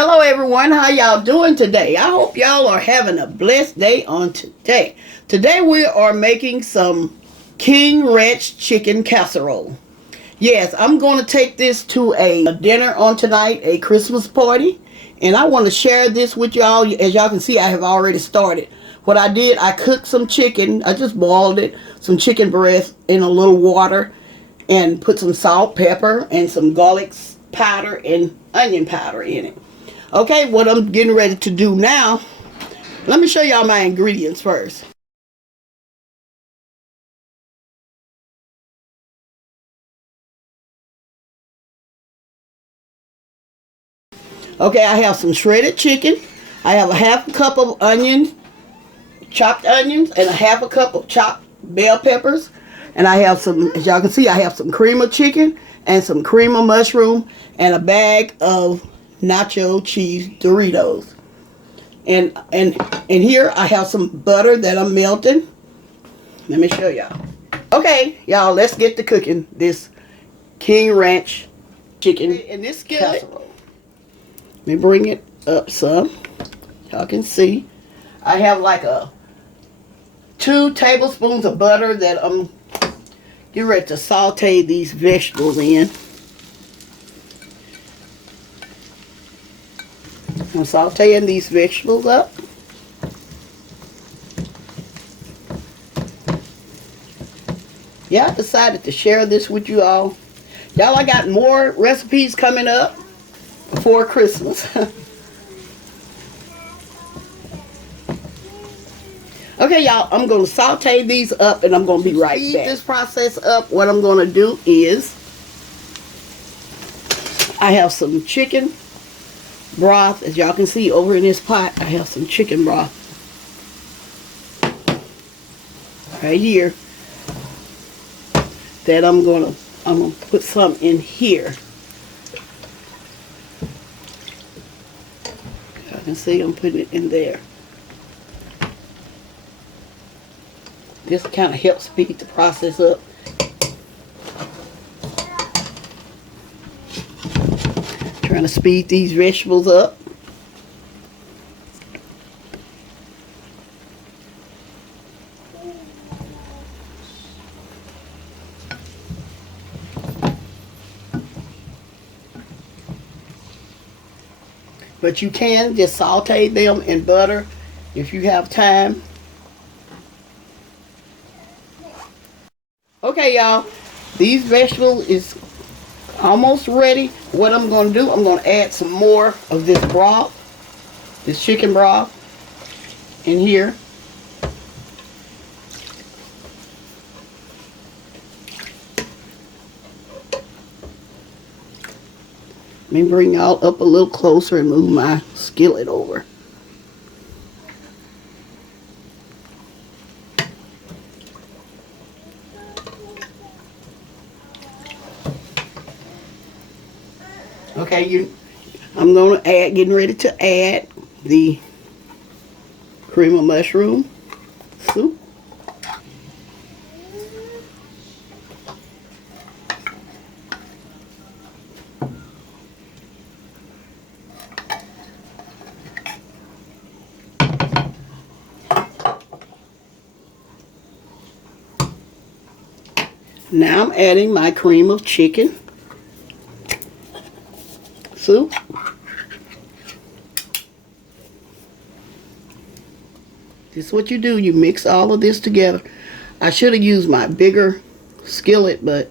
Hello everyone, how y'all doing today? I hope y'all are having a blessed day on today. Today we are making some King Ranch chicken casserole. Yes, I'm going to take this to a dinner on tonight, a Christmas party. And I want to share this with y'all. As y'all can see, I have already started. What I did, I cooked some chicken. I just boiled it, some chicken breast in a little water. And put some salt, pepper, and some garlic powder and onion powder in it. Okay, what I'm getting ready to do now, let me show y'all my ingredients first. Okay, I have some shredded chicken. I have a half a cup of onion, chopped onions, and a half a cup of chopped bell peppers. And I have some, as y'all can see, I have some cream of chicken and some cream of mushroom and a bag of nacho cheese Doritos. And here I have some butter that I'm melting. Let me show y'all. Okay, y'all, let's get to cooking this King Ranch chicken in this skillet. Casserole. Let me bring it up some. Y'all can see. I have like 2 tablespoons of butter that I'm getting ready to saute these vegetables in. I'm sauteing these vegetables up. Yeah, I decided to share this with you all. Y'all, I got more recipes coming up before Christmas. Okay, y'all, I'm going to saute these up and I'm going to be right back. This process up, what I'm going to do is I have some chicken broth. As y'all can see over in this pot, I have some chicken broth right here that I'm gonna put some in here. Y'all can see I'm putting it in there. This kind of helps speed the process up. Trying to speed these vegetables up. But you can just saute them in butter if you have time. Okay, y'all, these vegetables is almost ready. What I'm going to do, I'm going to add some more of this broth, this chicken broth in here. Let me bring y'all up a little closer and move my skillet over. Okay, I'm going to add, getting ready to add the cream of mushroom soup. Now I'm adding my cream of chicken soup. This is what you do. You mix all of this together. I should have used my bigger skillet, but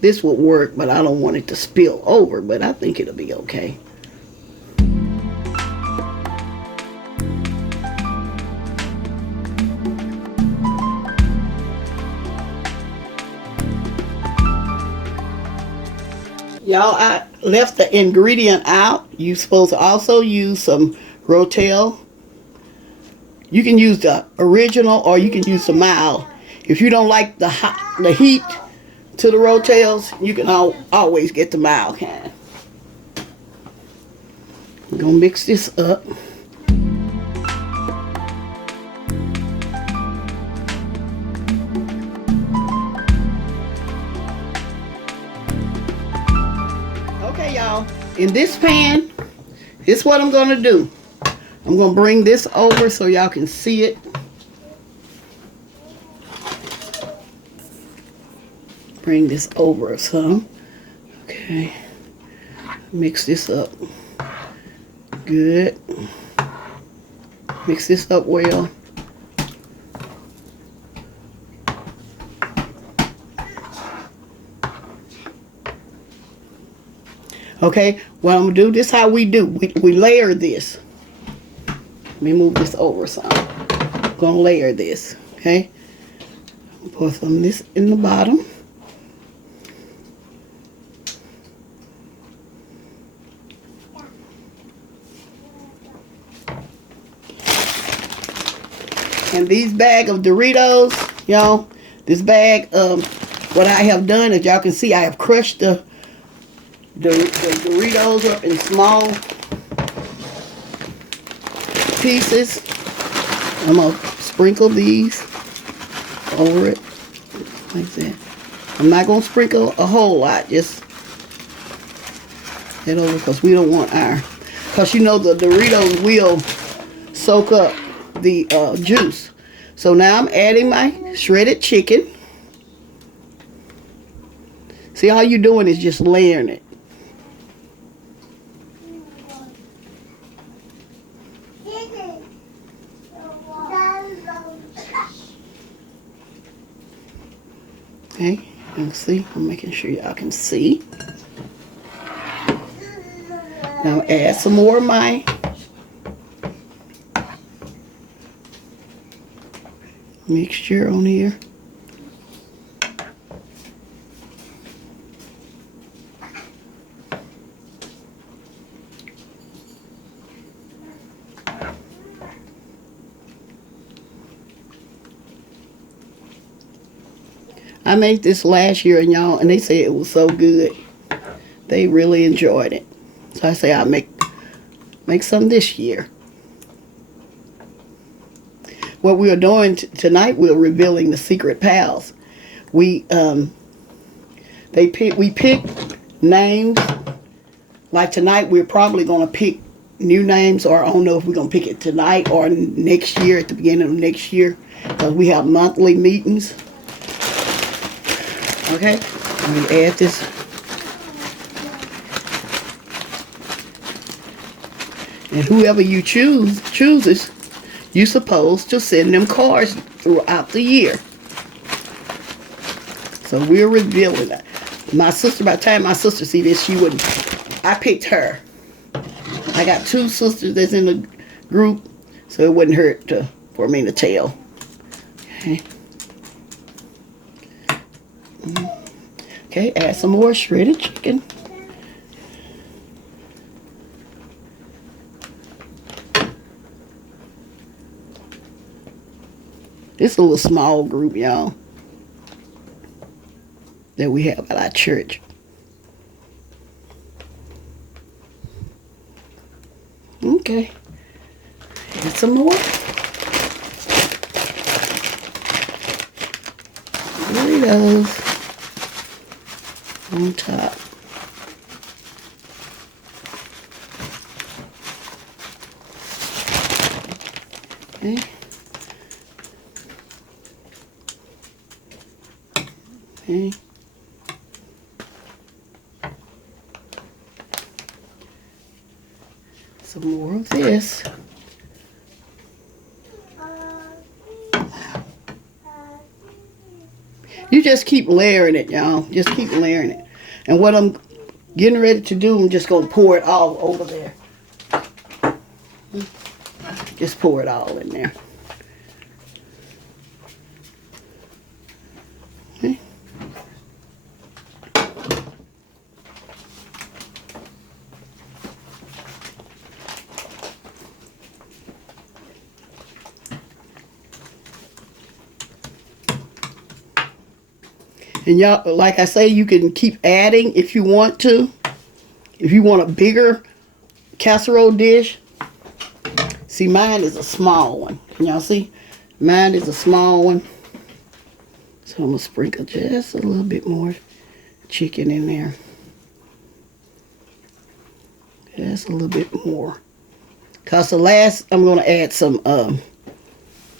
this would work, but I don't want it to spill over, but I think it'll be okay. Y'all, I left the ingredient out. You're supposed to also use some ROTEL. You can use the original or you can use the mild. If you don't like the heat to the ROTELs, you can always get the mild kind. I'm gonna mix this up. Okay, y'all, in this pan, Here's what I'm going to do. I'm going to bring this over so y'all can see it. Bring this over some. Okay. Mix this up. Good. Mix this up well. Okay, what I'm going to do, this is how we do. We layer this. Let me move this over some. I'm going to layer this, okay? Put some of this in the bottom. And these bag of Doritos, y'all, this bag, what I have done, as y'all can see, I have crushed the Doritos up in small pieces. I'm going to sprinkle these over it like that. I'm not going to sprinkle a whole lot, just that over, because we don't want our, because you know the Doritos will soak up the juice. So now I'm adding my shredded chicken. See, all you're doing is just layering it. Okay, you can see, I'm making sure y'all can see. Now add some more of my mixture on here. I made this last year, and y'all, and they said it was so good. They really enjoyed it. So I say I'll make some this year. What we are doing tonight, we're revealing the secret pals. We pick names. Like tonight, we're probably gonna pick new names, or I don't know if we're gonna pick it tonight or next year, at the beginning of next year, because we have monthly meetings. Okay, let me add this. And whoever you chooses, you're supposed to send them cards throughout the year. So we're revealing that. My sister, by the time my sister see this, she wouldn't. I picked her. I got 2 sisters that's in the group, so it wouldn't hurt for me to tell. Okay. Okay, add some more shredded chicken. It's a little small group, y'all, that we have at our church. Okay. Add some more. Doritos on top. Okay. Okay. Some more of this. You just keep layering it, y'all. Just keep layering it. And what I'm getting ready to do, I'm just going to pour it all over there. Just pour it all in there. Okay. And y'all, like I say, you can keep adding if you want to. If you want a bigger casserole dish. See, mine is a small one. Can y'all see? Mine is a small one. So I'm going to sprinkle just a little bit more chicken in there. Just a little bit more. Because the last, I'm going to add some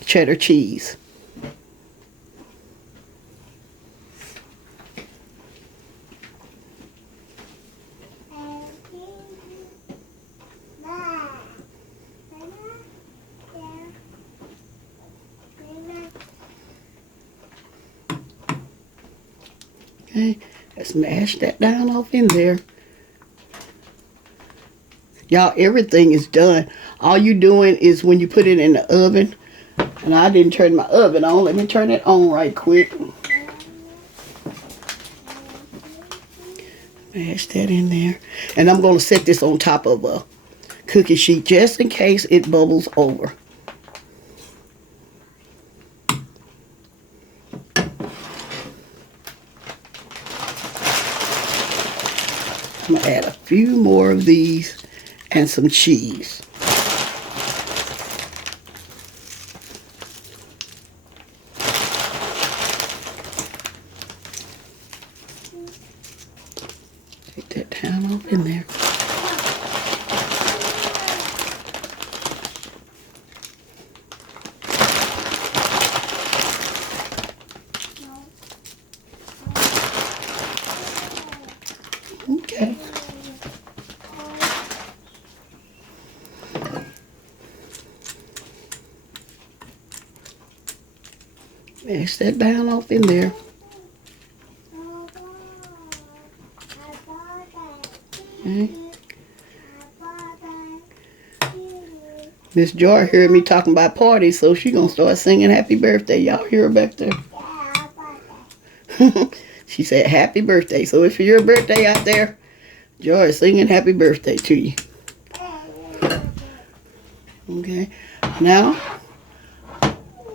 cheddar cheese. Okay, let's mash that down off in there. Y'all, everything is done. All you doing is when you put it in the oven, and I didn't turn my oven on. Let me turn it on right quick. Mash that in there. And I'm going to set this on top of a cookie sheet just in case it bubbles over. I'm going to add a few more of these and some cheese. Take that down off in there. Okay. Mash that down off in there. Okay. Miss Joy heard me talking about parties, so she gonna start singing happy birthday. Y'all hear her back there? She said happy birthday. So if it's your birthday out there, Joy is singing happy birthday to you. Okay. Now,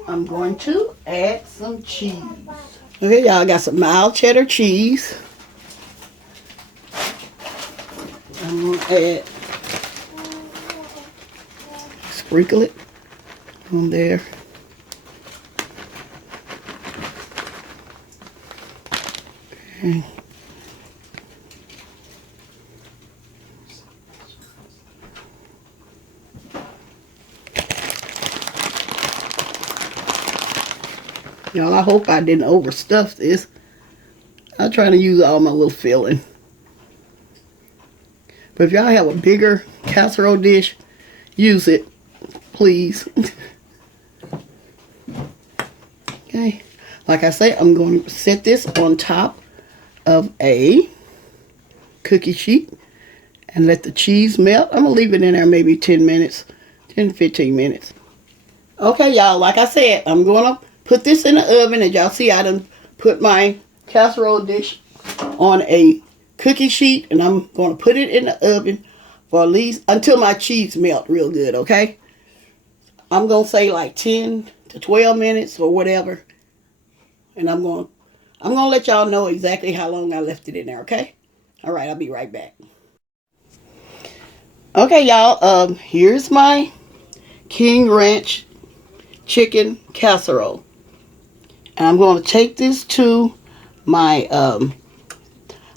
I'm going to add some cheese. Okay, y'all, got some mild cheddar cheese. I'm going to add, sprinkle it on there. Okay. Y'all, I hope I didn't overstuff this. I'm trying to use all my little filling. But if y'all have a bigger casserole dish, use it, please. Okay. Like I say, I'm going to set this on top of a cookie sheet and let the cheese melt. I'm going to leave it in there maybe 10 minutes, 10 15 minutes. Okay, y'all, like I said, I'm going to put this in the oven. As y'all see, I done put my casserole dish on a cookie sheet, and I'm going to put it in the oven for at least until my cheese melt real good, okay? I'm going to say like 10 to 12 minutes or whatever. And I'm going to let y'all know exactly how long I left it in there, okay? All right, I'll be right back. Okay, y'all, here's my King Ranch chicken casserole. And I'm going to take this to my,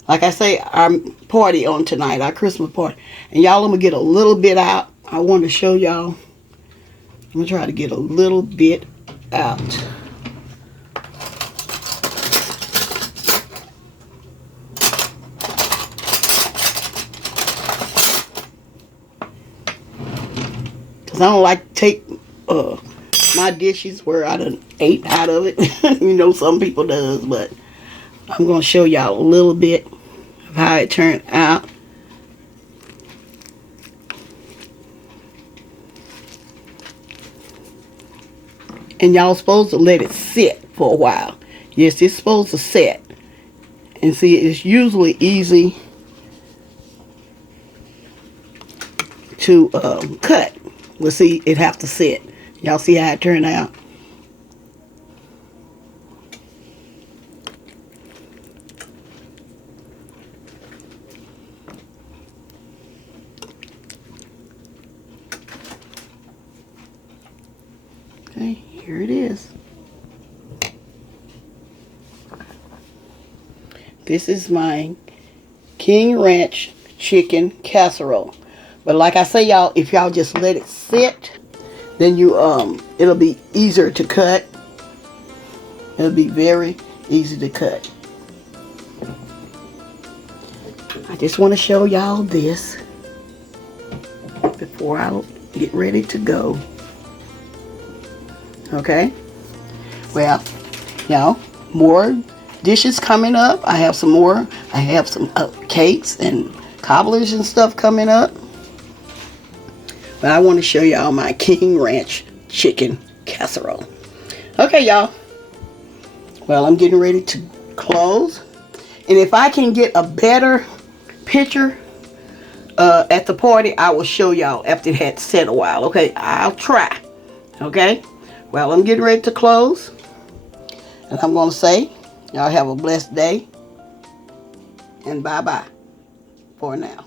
like I say, our party on tonight, our Christmas party. And y'all, I'm going to get a little bit out. I want to show y'all. I'm going to try to get a little bit out. Because I don't like to take my dishes where I done ate out of it. You know, some people does, but I'm going to show y'all a little bit of how it turned out. And y'all supposed to let it sit for a while. Yes, it's supposed to set. And see, it's usually easy to cut. Well, see, it have to sit. Y'all see how it turned out? Okay, here it is. This is my King Ranch chicken casserole. But like I say, y'all, if y'all just let it sit, then you it'll be easier to cut. It'll be very easy to cut. I just want to show y'all this before I get ready to go. Okay? Well, y'all, more dishes coming up. I have some more. I have some cakes and cobblers and stuff coming up. But I want to show y'all my King Ranch chicken casserole. Okay, y'all. Well, I'm getting ready to close. And if I can get a better picture at the party, I will show y'all after it had set a while. Okay, I'll try. Okay, well, I'm getting ready to close. And I'm going to say, y'all have a blessed day. And bye-bye for now.